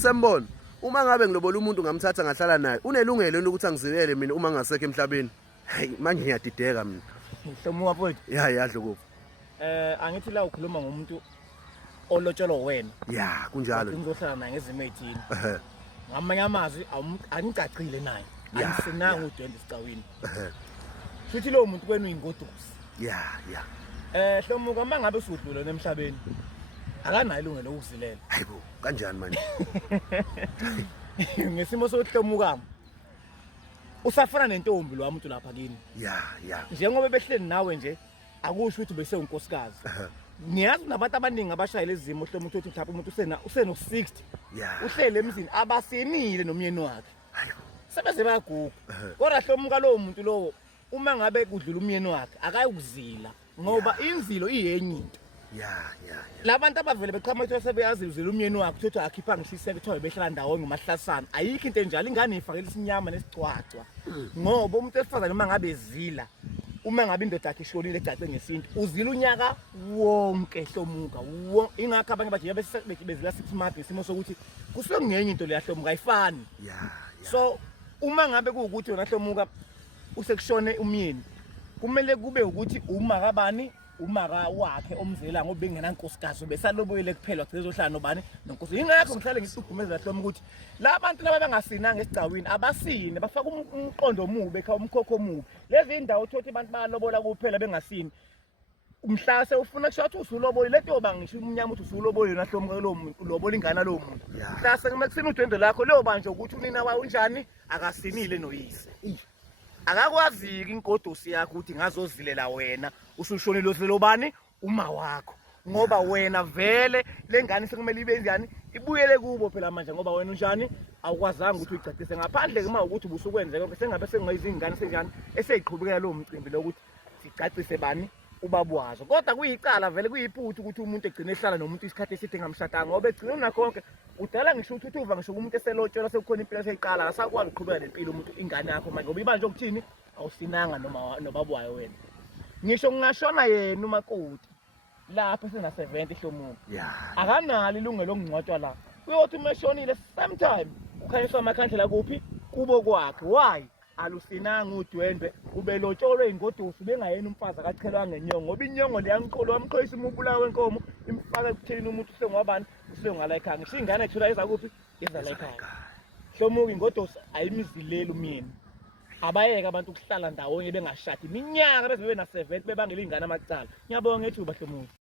Sembona, uma ngabe ngilobola umuntu ngamthatha ngahlala naye, unelungelo ukuthi angizilele mina uma ngasekho emhlabeni. Hayi, manje ngiyadideka mina. Mhlomuka mfowethu. Yadlo kuphi? Angithi la ukhuluma ngomuntu olotsholwa wena. Ya, kunjalo. Ngizohlala naye ngezimo ezithile. Ngamanye amazwi angicacile naye. Angisenanga udwende esicawini. Futhi lo muntu kwenu uyingodusi. Ya. Hlomuka mangabe usudlula emhlabeni. Akanayo ilungelo lokuzilela. Hayibo, kanjani manje? Ngesimo sokuhlomuka. Usafana nentombi lo umuntu lapha kini. Ya. Njengoba behleli nawe nje, akusho ukuthi bese unkosikazi. Ngiyazi nabantu abaningi abashayela izimo hlomuka uthi mhlawumbe umuntu useno 60. Uhlele emzini abasenile nomyeni wakhe. Hayibo. Sebeze bayaguga. Kodwa hlomuka lo muntu lowo uma ngabe kudlula umyeni wakhe akayukuzila ngoba inzilo iyenye into. Ya. Labantu abavele beqhamuka ukuthi sebeyazi uzila umyeni wakhe ukuthi akhipha ngishiseke kuthiwa behlala ndawonye ngomahlasana. Ayikho into enjalo, ingane ifakela isinyama nesicwacwa. Ngoba umuntu esifazane uma ngabe ezila, uma ngabe indoda yakhe ishonile ecace ngesintu, uzila unyaka wonke hlomuka. Ingakho abanye bathi bezila 6 months ngesimo sokuthi kusuke ngenye into le yahlomuka ayifani. So uma ngabe kuukuthi wona hlomuka usekushone umyeni, kumele kube ukuthi umakabani umaka wakhe omzela ngoba bengenankosikazi besaloboyile kuphela kuzezohlala nobani nonkosi. Ingakho ngihlale ngisukumeza hlomuka ukuthi la bantu laba bangasinanga esicawini abasine bafaka umqondo omubi ekha umkhokho omubi. Lezi indawo uthothi abantu bayalobola kuphela bengasini. Umhlase ufuna kusho ukuthi usuloboyile leto yoba ngisho umnyama ukuthi usuloboyile na hlomuka lo muntu ulobola ingane lo muntu. Mhlase kumekusina udwendo lakho leyo banje ukuthi unina wayo unjani akasinile noyise. Akakwazi inkodosi yakho ukuthi ngazozilela wena usushonile uzilo bani uma wakho ngoba wena vele lengane sekumele ibe njani ibuyele kubo phela manje ngoba wena unjani awukwazanga ukuthi uyicacise ngaphandle uma ukuthi ubusukwenzeka konke sengabe sengayizingane senjani eseyiqhubekela lo mcimbi lokuthi sicacise bani ubabwazo. Kodwa kuyicala vele kuyiphuthu ukuthi umuntu egcine ehlala nomuntu isikhathi eside ngamshadanga ngoba egcina nakho konke udala ngisho ukuthi uva ngisho umuntu eselotshola sekukhona impilo eseyiqala akasakwazi ukuqhubeka lempilo umuntu ingane yakho manje ngoba ibanje ukuthini awusinanga noma nobabwayo wena. Ngisho ngingashona yena umakoti lapha sena 70 hlomuka akanalo ilungelo lokungcwatshwa la uyothi umeshonile sometime ukhanyiswa amakhandlela kuphi kubo kwakhe. Why? Alusinanga udwendwe ubelotsholwe ingodusi bengayena umfazi akachelwa ngenyongo ngoba inyongo leyangiqolo wamqhoyisa umubulawa wenkomo imfaka ekutheni umuntu usengwabani usengala ekhaya. Ngisho ingane ethola iza kuphi izala ekhaya. Hlomuka ingodusi ayimizileli umyeni. Abayeke abantu ukuhlala ndawonye bengashadi iminyaka beze bebe na 70 bebangela ingane amacala. Ngiyabonga ethuba hlomuka.